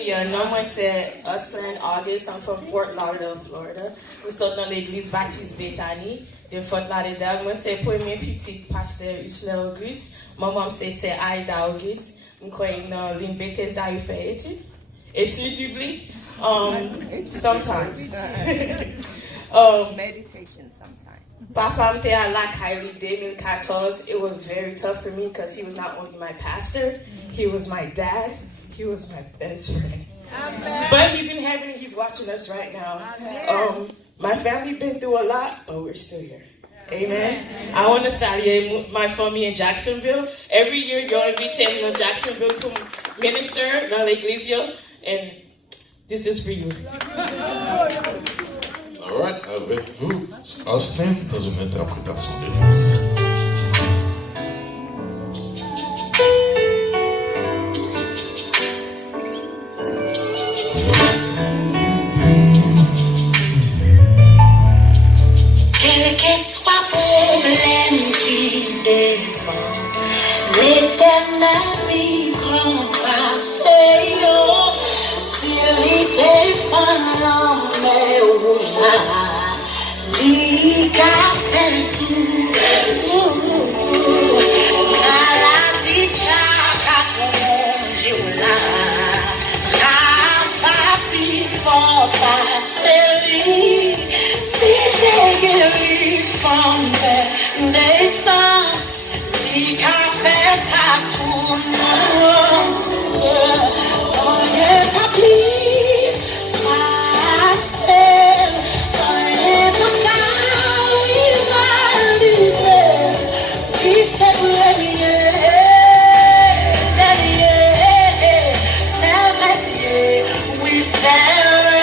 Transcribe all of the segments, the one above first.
Yeah, non, moi c'est Ayisyèn August, I'm from Fort Lauderdale, Florida. Je suis dans l'église baptiste Benveni de Fort Lauderdale. Moi c'est premier petit pasteur Ayisyèn August. Maman c'est Aida August. Je crois dans l'une Bethesda il fait études. Études du bliye. Sometimes. Meditation sometimes. Papa était à la Kylie 2014. It was very tough for me because he was not only my pastor, he was my dad. He was my best friend. Amen. But he's in heaven and he's watching us right now. My family been through a lot, but we're still here. Amen. I want to salute my family in Jacksonville. Every year, you're invited to Jacksonville to minister dans l'église, and this is for you. All right, avec vous, Austin, dans une interprétation d'église. Quel que soit problème qui défend, l'Éternel lui complace. S'il défend l'homme ou là, lui qu'a fait tout. Maladie ça qu'a plongé ou là, Rafa puis fort passer. C'est guéri from des sangs, lui qu'a fait ça pour nous. On n'est pas plis, passer, on n'est pas calme, il va livrer, oui c'est premier, dernier, c'est vrai, oui c'est vrai.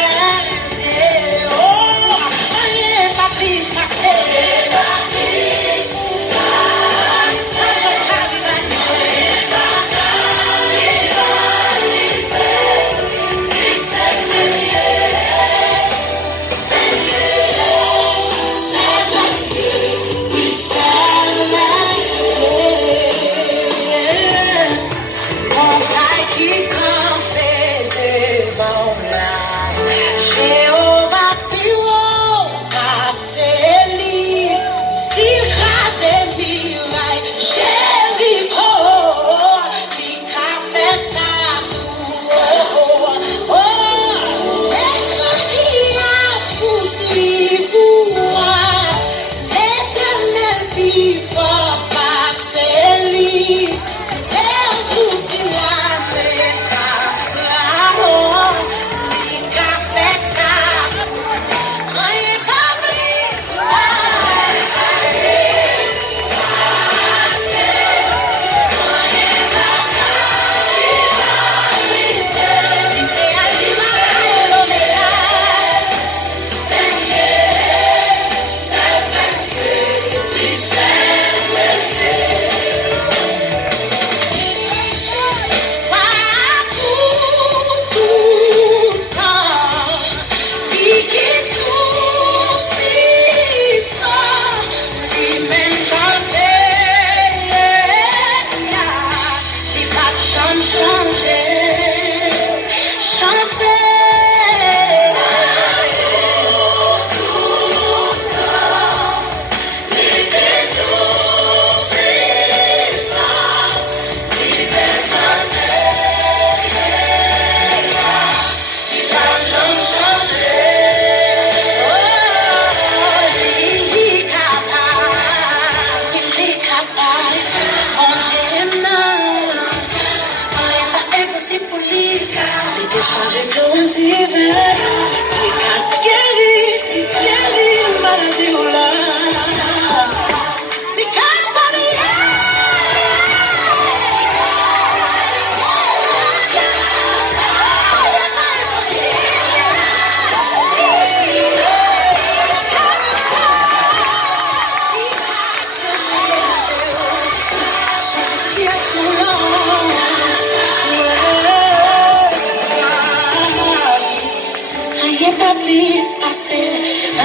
Please, I said, I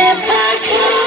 am my God.